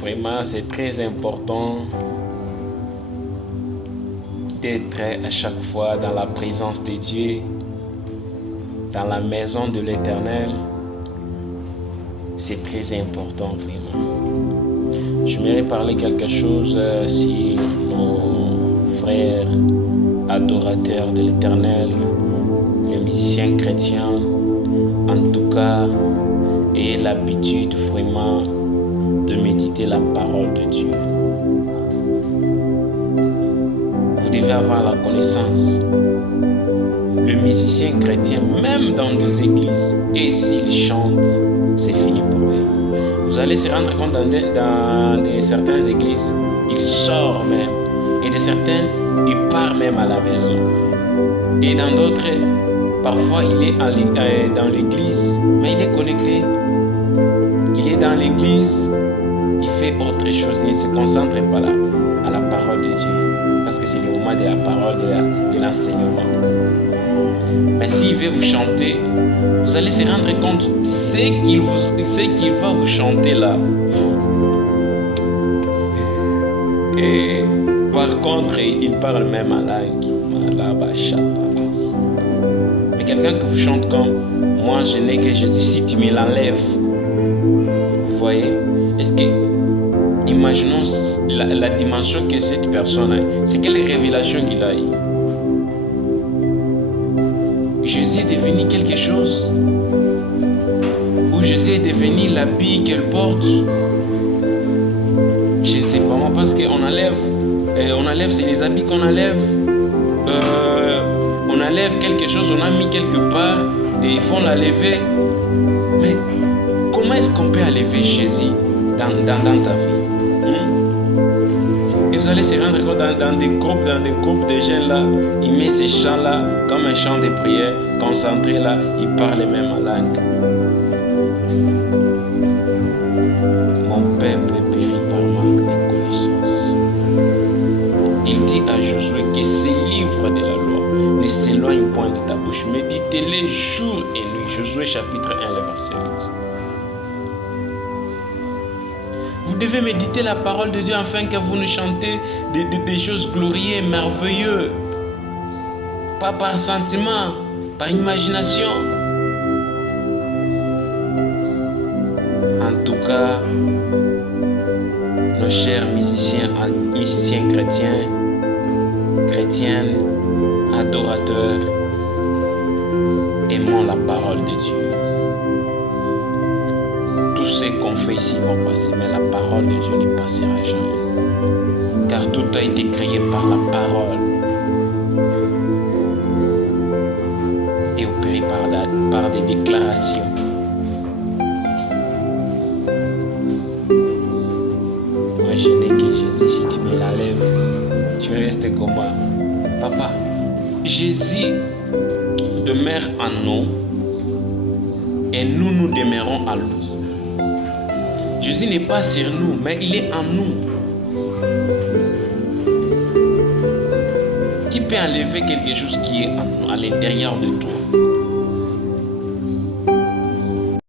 Vraiment, c'est très important d'être à chaque fois dans la présence de Dieu, dans la maison de l'Éternel. C'est très important, vraiment. J'aimerais parler quelque chose sur nos frères adorateurs de l'Éternel, les musiciens chrétiens, en tout cas, ayez l'habitude vraiment de méditer la parole de Dieu. Vous devez avoir la connaissance. Le musicien chrétien, même dans des églises, et s'il chante, c'est fini pour lui. Vous allez se rendre compte dans certaines églises, il sort même. Et de certaines, il part même à la maison. Et dans d'autres, parfois il est dans l'église, mais il est connecté. Il est dans l'église, il fait autre chose, il ne se concentre pas là, à la parole de Dieu. Parce que c'est le moment de la parole, de l'enseignement. Mais s'il veut vous chanter, vous allez se rendre compte ce qu'il va vous chanter là. Et par contre, il parle même en langue. Mais quelqu'un qui vous chante comme moi, je n'ai que Jésus, si tu me l'enlèves, vous voyez, est-ce que, imaginons la dimension que cette personne a, c'est quelle révélation qu'il a eu. Jésus est devenu quelque chose, ou Jésus est devenu l'habit qu'elle porte. Je ne sais pas moi, parce qu'on enlève, c'est les habits qu'on enlève. On enlève quelque chose, on a mis quelque part et il faut l'enlever. Mais comment est-ce qu'on peut enlever Jésus dans ta vie? Et vous allez se rendre compte dans des groupes de jeunes là, il met ces chants là comme un chant de prière, concentré là, il parle même en langue. Mon peuple périt par manque de connaissances. Il dit à Josué que ces livres de la loi ne s'éloignent point de ta bouche. Méditez-les jour et nuit. Josué chapitre 1, le verset 8. Vous devez méditer la parole de Dieu afin que vous ne chantez des choses glorieuses et merveilleuses. Pas par sentiment, par imagination. En tout cas, nos chers musiciens chrétiens, chrétiennes, adorateurs, aimons la parole de Dieu. Tout ce qu'on fait ici va passer, mais la parole de Dieu ne passera jamais. Car tout a été créé par la parole et opéré par des déclarations. Moi, je n'ai que Jésus, si tu me l'enlèves, tu restes comment? Papa, Jésus demeure en nous et nous demeurons en lui. Jésus n'est pas sur nous, mais il est en nous. Qui peut enlever quelque chose qui est en nous, à l'intérieur de toi?